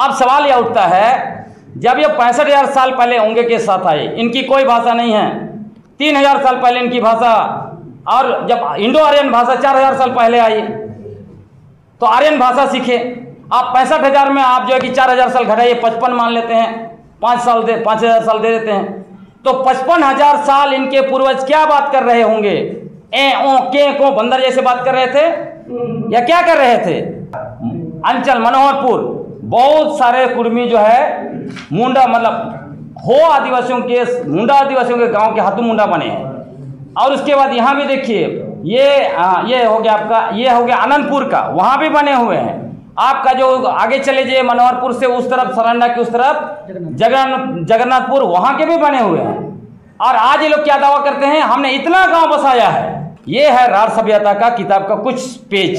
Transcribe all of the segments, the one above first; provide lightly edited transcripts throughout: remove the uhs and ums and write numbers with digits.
अब सवाल यह उठता है, जब ये 65,000 साल पहले होंगे के साथ आए, इनकी कोई भाषा नहीं है, 3,000 साल पहले इनकी भाषा, और जब इंडो आर्यन भाषा 4,000 साल पहले आई तो आर्यन भाषा सीखे। आप 65,000 में आप जो है कि 4,000 साल घटाइए, 55 मान लेते हैं, 5,000 साल दे देते हैं, तो 55,000 साल इनके पूर्वज क्या बात कर रहे होंगे? ए ओ के को बंदर जैसे बात कर रहे थे या क्या कर रहे थे? अंचल मनोहरपुर बहुत सारे कुर्मी जो है मुंडा, मतलब हो आदिवासियों के, मुंडा आदिवासियों के गांव के हाथू मुंडा बने हैं। और उसके बाद यहाँ भी देखिए, ये हो गया आपका, ये हो गया आनंदपुर का, वहाँ भी बने हुए हैं। आपका जो आगे चले जाइए मनोहरपुर से उस तरफ, सरांडा की उस तरफ जगन्नाथपुर, वहाँ के भी बने हुए हैं। और आज ये लोग क्या दावा करते हैं, हमने इतना गांव बसाया है। ये है राढ़ सभ्यता का किताब का कुछ पेज।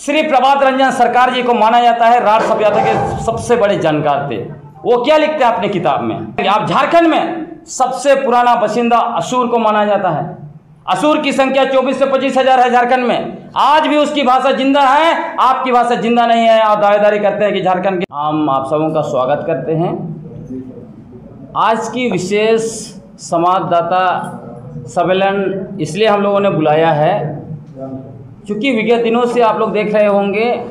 श्री प्रभात रंजन सरकार जी को माना जाता है राढ़ सभ्यता के सबसे बड़े जानकार थे। वो क्या लिखते हैं अपने किताब में, आप झारखंड में सबसे पुराना बसिंदा असुर को माना जाता है। असुर की संख्या 24 से 25,000 है झारखंड में। आज भी उसकी भाषा जिंदा है, आपकी भाषा जिंदा नहीं है, और दावेदारी करते हैं कि झारखंड के। हम आप सबों का स्वागत करते हैं। आज की विशेष संवाददाता सम्मेलन इसलिए हम लोगों ने बुलाया है क्योंकि विगत दिनों से आप लोग देख रहे होंगे,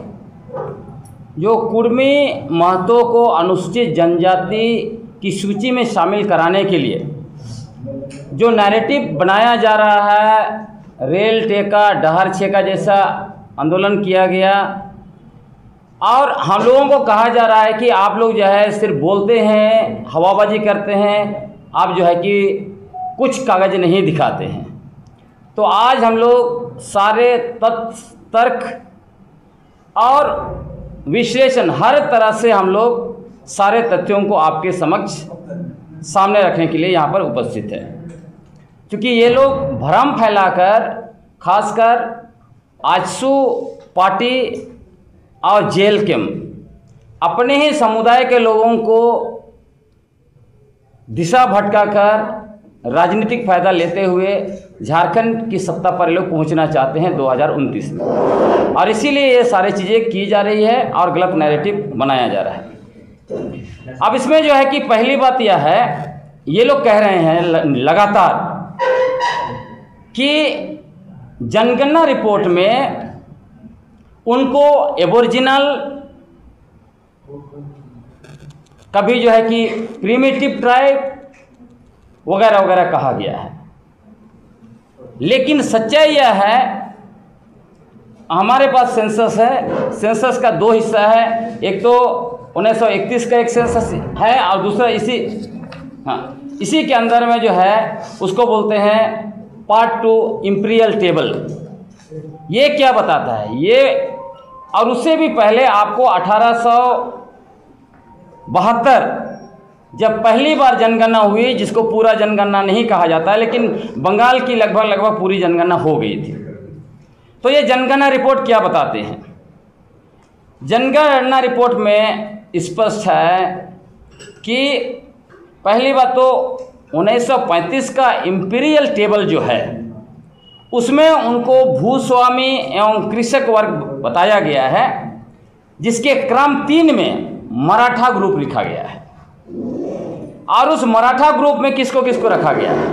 जो कुर्मी महतो को अनुसूचित जनजाति की सूची में शामिल कराने के लिए जो नैरेटिव बनाया जा रहा है, रेल टेका डहर छेका जैसा आंदोलन किया गया, और हम लोगों को कहा जा रहा है कि आप लोग जो है सिर्फ बोलते हैं, हवाबाजी करते हैं, आप जो है कि कुछ कागज नहीं दिखाते हैं। तो आज हम लोग सारे तथ्य, तर्क और विश्लेषण, हर तरह से हम लोग सारे तथ्यों को आपके समक्ष सामने रखने के लिए यहाँ पर उपस्थित है। क्योंकि ये लोग भ्रम फैलाकर, खासकर आजसू पार्टी और जेल कैंप अपने ही समुदाय के लोगों को दिशा भटकाकर राजनीतिक फायदा लेते हुए झारखंड की सत्ता पर लोग पहुंचना चाहते हैं 2029 में, और इसीलिए ये सारी चीज़ें की जा रही है और गलत नैरेटिव बनाया जा रहा है। अब इसमें जो है कि पहली बात यह है, ये लोग कह रहे हैं लगातार कि जनगणना रिपोर्ट में उनको एबोरिजिनल, कभी जो है कि प्रिमिटिव ट्राइब वगैरह वगैरह कहा गया है। लेकिन सच्चाई यह है, हमारे पास सेंसस है, सेंसस का दो हिस्सा है, एक तो 1931 का एक सेंसस है और दूसरा इसी के अंदर में जो है उसको बोलते हैं पार्ट 2 इंपीरियल टेबल। ये क्या बताता है ये, और उससे भी पहले आपको 1872 जब पहली बार जनगणना हुई, जिसको पूरा जनगणना नहीं कहा जाता है, लेकिन बंगाल की लगभग पूरी जनगणना हो गई थी। तो ये जनगणना रिपोर्ट क्या बताते हैं? जनगणना रिपोर्ट में स्पष्ट है कि पहली बात तो 1935 का इंपीरियल टेबल जो है उसमें उनको भूस्वामी एवं कृषक वर्ग बताया गया है, जिसके क्रम 3 में मराठा ग्रुप लिखा गया है। और उस मराठा ग्रुप में किसको किसको रखा गया है?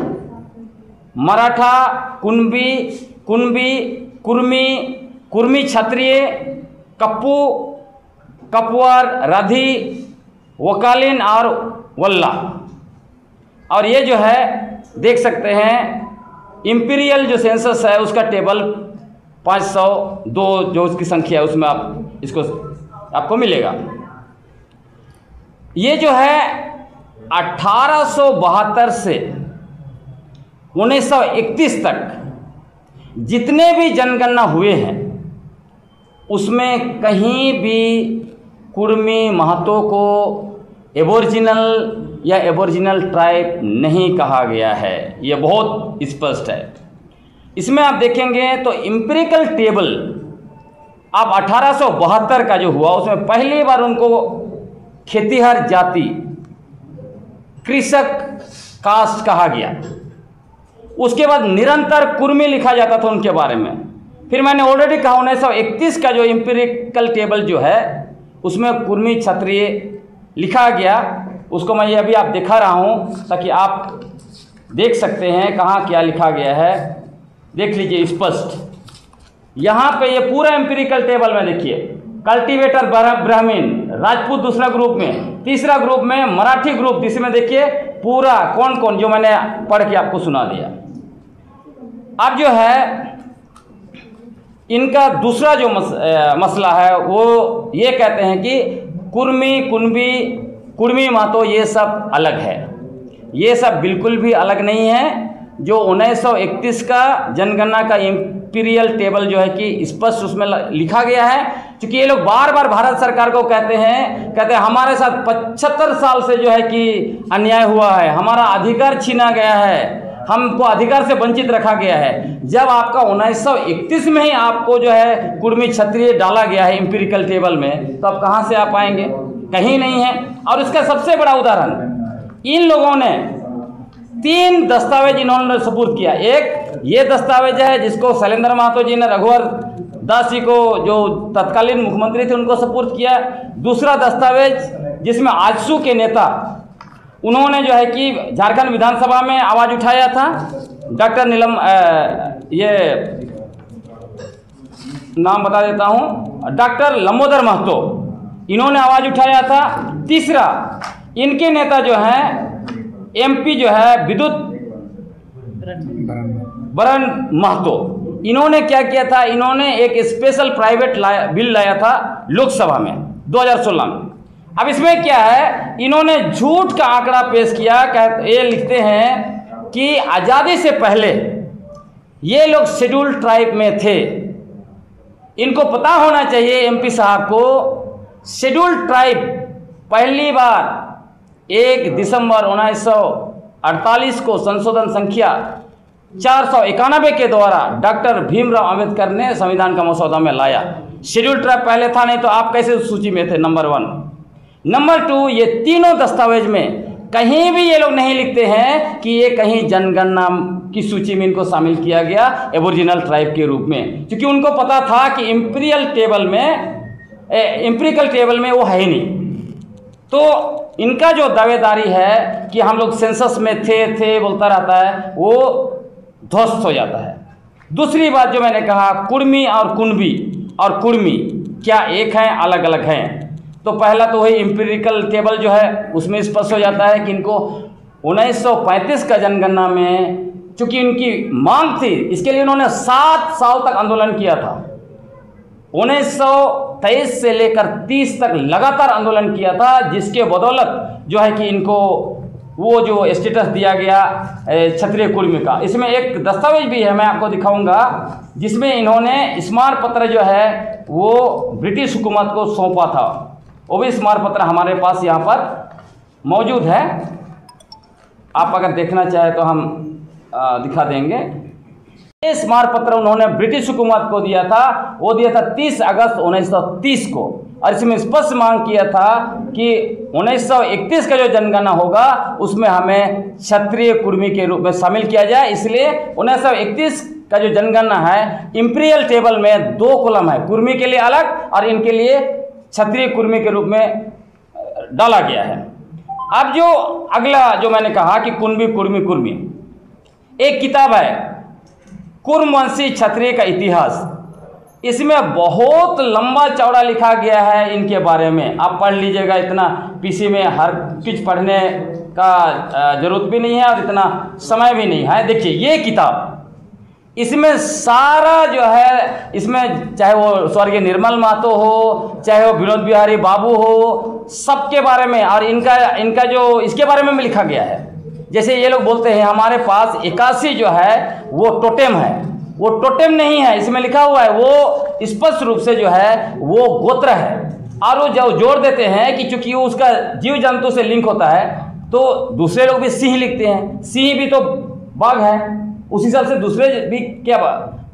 मराठा, कुणबी, कुर्मी, कुर्मी क्षत्रिय, कप्पू, कपवार, राधी, वकालीन और वल्ला। और ये जो है देख सकते हैं इंपीरियल जो सेंसस है उसका टेबल 502 जो उसकी संख्या है उसमें आप इसको आपको मिलेगा। ये जो है 1872 से 1931 तक जितने भी जनगणना हुए हैं उसमें कहीं भी कुर्मी महतो को एबोरिजिनल या एबोरिजिनल ट्राइब नहीं कहा गया है। ये बहुत स्पष्ट है। इसमें आप देखेंगे तो इंपीरिकल टेबल अब 1872 का जो हुआ उसमें पहली बार उनको खेतीहर जाति, कृषक कास्ट कहा गया। उसके बाद निरंतर कुर्मी लिखा जाता था उनके बारे में। फिर मैंने ऑलरेडी कहा 1931 का जो इंपीरिकल टेबल जो है उसमें कुर्मी क्षत्रिय लिखा गया। उसको मैं ये अभी आप दिखा रहा हूँ ताकि आप देख सकते हैं कहाँ क्या लिखा गया है। देख लीजिए स्पष्ट, यहाँ पे ये पूरा एम्पिरिकल टेबल में देखिए। कल्टीवेटर ब्राह्मण राजपूत दूसरा ग्रुप में, तीसरा ग्रुप में मराठी ग्रुप, जिसमें देखिए पूरा कौन कौन, जो मैंने पढ़ के आपको सुना दिया। अब जो है इनका दूसरा जो मसला है वो ये कहते हैं कि कुर्मी, कुणबी, कुर्मी महतो ये सब अलग है। ये सब बिल्कुल भी अलग नहीं है। जो 1931 का जनगणना का इंपीरियल टेबल जो है कि स्पष्ट उसमें लिखा गया है। क्योंकि ये लोग बार बार भारत सरकार को कहते हैं हमारे साथ 75 साल से जो है कि अन्याय हुआ है, हमारा अधिकार छीना गया है, हमको अधिकार से वंचित रखा गया है। जब आपका 1931 में ही आपको जो है कुर्मी क्षत्रिय डाला गया है इंपीरिकल टेबल में, तो आप कहाँ से आ पाएंगे? कहीं नहीं है। और इसका सबसे बड़ा उदाहरण, इन लोगों ने 3 दस्तावेज इन्होंने सपुर्द किया। एक ये दस्तावेज है जिसको शैलेंद्र महतो जी ने रघुवर दास जी को, जो तत्कालीन मुख्यमंत्री थे, उनको सपुर्द किया। दूसरा दस्तावेज जिसमें आजसू के नेता, उन्होंने जो है कि झारखंड विधानसभा में आवाज़ उठाया था। डॉक्टर ये नाम बता देता हूँ, डॉक्टर लंबोदर महतो, इन्होंने आवाज़ उठाया था। तीसरा इनके नेता जो हैं एमपी जो है विद्युत बरन महतो, इन्होंने क्या किया था? इन्होंने एक स्पेशल प्राइवेट बिल लाया था लोकसभा में 2016 में। अब इसमें क्या है, इन्होंने झूठ का आंकड़ा पेश किया। ये लिखते हैं कि आज़ादी से पहले ये लोग शेड्यूल्ड ट्राइब में थे। इनको पता होना चाहिए एमपी साहब को, शेड्यूल्ड ट्राइब पहली बार 1 दिसंबर 1948 को संशोधन संख्या 491 के द्वारा डॉक्टर भीमराव अंबेडकर ने संविधान का मसौदा में लाया। शेड्यूल्ड ट्राइब पहले था नहीं, तो आप कैसे उस सूची में थे? नंबर 1। नंबर 2, ये तीनों दस्तावेज में कहीं भी ये लोग नहीं लिखते हैं कि ये कहीं जनगणना की सूची में इनको शामिल किया गया एबोरिजिनल ट्राइब के रूप में, क्योंकि उनको पता था कि इंपीरिकल टेबल में वो है ही नहीं। तो इनका जो दावेदारी है कि हम लोग सेंसस में थे बोलता रहता है, वो ध्वस्त हो जाता है। दूसरी बात जो मैंने कहा, कुर्मी और कुणबी और कुर्मी क्या एक हैं? अलग अलग हैं। तो पहला तो वही इंपीरिकल टेबल जो है उसमें स्पष्ट हो जाता है कि इनको 1935 का जनगणना में, चूंकि इनकी मांग थी, इसके लिए उन्होंने 7 साल तक आंदोलन किया था। 1923 से लेकर 30 तक लगातार आंदोलन किया था, जिसके बदौलत जो है कि इनको वो जो स्टेटस दिया गया क्षत्रिय कुर्मी का। इसमें एक दस्तावेज भी है, मैं आपको दिखाऊंगा, जिसमें इन्होंने स्मारक पत्र जो है वो ब्रिटिश हुकूमत को सौंपा था। वो भी स्मारक पत्र हमारे पास यहाँ पर मौजूद है। आप अगर देखना चाहे तो हम दिखा देंगे। ये स्मारक पत्र उन्होंने ब्रिटिश हुकूमत को दिया था, वो दिया था 30 अगस्त 1930 को। और इसमें स्पष्ट मांग किया था कि 1931 का जो जनगणना होगा उसमें हमें क्षत्रिय कुर्मी के रूप में शामिल किया जाए। इसलिए 1931 का जो जनगणना है इंपीरियल टेबल में 2 कॉलम है, कुर्मी के लिए अलग और इनके लिए क्षत्रिय कुर्मी के रूप में डाला गया है। अब जो अगला जो मैंने कहा कि कुणबी कुर्मी कुर्मी, एक किताब है कुर्मवंशी क्षत्रिय का इतिहास। इसमें बहुत लंबा चौड़ा लिखा गया है इनके बारे में, आप पढ़ लीजिएगा। इतना पीसी में हर कुछ पढ़ने का जरूरत भी नहीं है और इतना समय भी नहीं है। देखिए ये किताब, इसमें सारा जो है, इसमें चाहे वो स्वर्गीय निर्मल महतो हो, चाहे वो विनोद बिहारी बाबू हो, सबके बारे में और इनका जो इसके बारे में भी लिखा गया है। जैसे ये लोग बोलते हैं हमारे पास 81 जो है वो टोटेम है, वो टोटेम नहीं है, इसमें लिखा हुआ है वो स्पष्ट रूप से जो है वो गोत्र है। और वो जो जोड़ देते हैं कि चूंकि वो उसका जीव जंतु से लिंक होता है, तो दूसरे लोग भी सिंह लिखते हैं, सिंह भी तो बाघ है, उस हिसाब से दूसरे भी क्या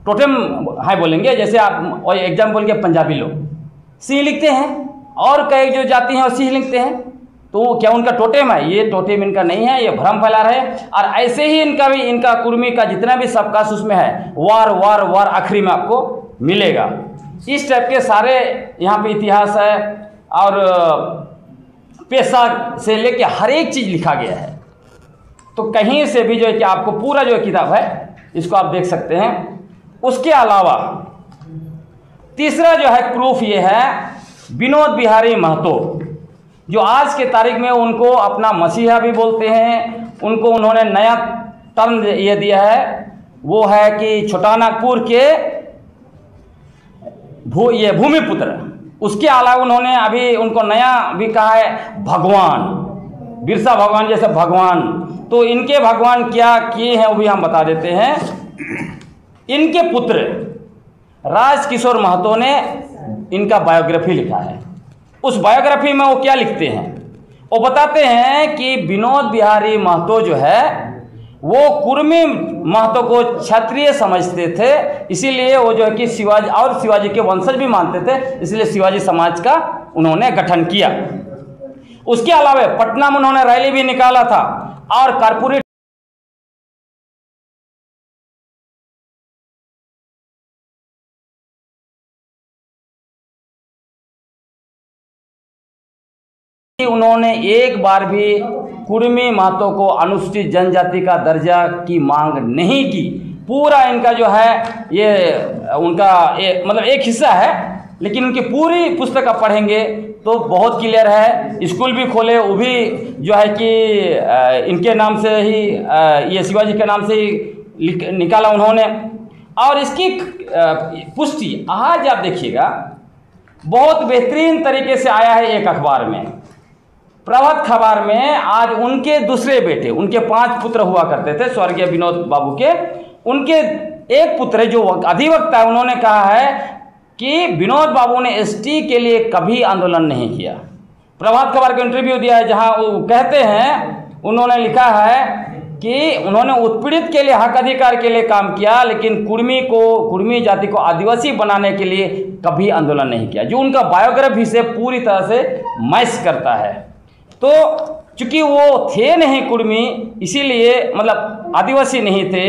टोटेम है बोलेंगे। जैसे आप और एग्जाम्पल के पंजाबी लोग सिंह लिखते हैं और कई जो जाति हैं वो सिंह लिखते हैं, तो क्या उनका टोटेम है? ये टोटेम इनका नहीं है, ये भ्रम फैला रहे। और ऐसे ही इनका कुर्मी का जितना भी सबकास्ट उसमें है वार वार वार आखिरी में आपको मिलेगा। इस टाइप के सारे यहाँ पे इतिहास है। और पेशा से लेके हर एक चीज़ लिखा गया है। तो कहीं से भी जो है कि आपको पूरा जो किताब है इसको आप देख सकते हैं। उसके अलावा तीसरा जो है प्रूफ ये है, विनोद बिहारी महतो, जो आज के तारीख में उनको अपना मसीहा भी बोलते हैं, उनको उन्होंने नया टर्म ये दिया है, वो है कि छोटा नागपुर के भूमिपुत्र। उसके अलावा उन्होंने अभी उनको नया भी कहा है भगवान, बिरसा भगवान जैसे भगवान। तो इनके भगवान क्या किए हैं वो भी हम बता देते हैं। इनके पुत्र राजकिशोर महतो ने इनका बायोग्राफी लिखा है। उस बायोग्राफी में वो क्या लिखते हैं, वो बताते हैं कि विनोद बिहारी महतो जो है वो कुर्मी महतो को क्षत्रिय समझते थे, इसीलिए वो जो है कि शिवाजी के वंशज भी मानते थे, इसलिए शिवाजी समाज का उन्होंने गठन किया। उसके अलावा पटना में उन्होंने रैली भी निकाला था और कर्पूरी उन्होंने एक बार भी कुर्मी महतो को अनुसूचित जनजाति का दर्जा की मांग नहीं की। पूरा इनका जो है ये उनका मतलब एक हिस्सा है, लेकिन उनकी पूरी पुस्तक आप पढ़ेंगे तो बहुत क्लियर है। स्कूल भी खोले, वो भी जो है कि इनके नाम से ही ये शिवाजी के नाम से ही निकाला उन्होंने। और इसकी पुष्टि आज आप देखिएगा बहुत बेहतरीन तरीके से आया है एक अखबार में, प्रभात खबर में। आज उनके दूसरे बेटे, उनके 5 पुत्र हुआ करते थे स्वर्गीय विनोद बाबू के, उनके एक पुत्र जो अधिवक्ता है, उन्होंने कहा है कि विनोद बाबू ने एसटी के लिए कभी आंदोलन नहीं किया। प्रभात खबर का इंटरव्यू दिया है जहां वो कहते हैं, उन्होंने लिखा है कि उन्होंने उत्पीड़ित के लिए, हक अधिकार के लिए काम किया, लेकिन कुर्मी जाति को आदिवासी बनाने के लिए कभी आंदोलन नहीं किया, जो उनका बायोग्राफी से पूरी तरह से मैच करता है। तो चूंकि वो थे नहीं कुर्मी, इसीलिए मतलब आदिवासी नहीं थे,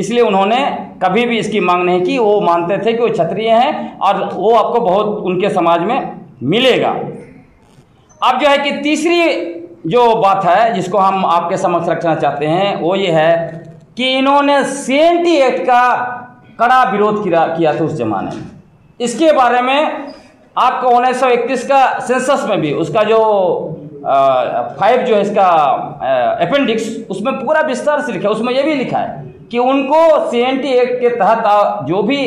इसलिए उन्होंने कभी भी इसकी मांग नहीं की। वो मानते थे कि वो क्षत्रिय हैं और वो आपको बहुत उनके समाज में मिलेगा। अब जो है कि तीसरी जो बात है जिसको हम आपके समक्ष रखना चाहते हैं वो ये है कि इन्होंने सीएनटी एक्ट का कड़ा विरोध किया था उस जमाने में। इसके बारे में आपको 1931 का सेंसस में भी उसका जो 5 जो है इसका अपेंडिक्स, उसमें पूरा विस्तार से लिखा है। उसमें यह भी लिखा है कि उनको सीएनटी एक्ट के तहत जो भी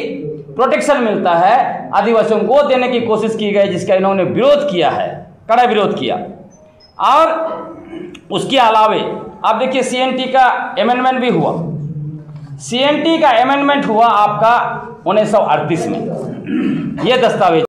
प्रोटेक्शन मिलता है आदिवासियों को देने की कोशिश की गई, जिसका इन्होंने विरोध किया है, कड़ा विरोध किया। और उसके अलावे आप देखिए सीएनटी का अमेंडमेंट भी हुआ। सीएनटी का अमेंडमेंट हुआ आपका 1938 में। ये दस्तावेज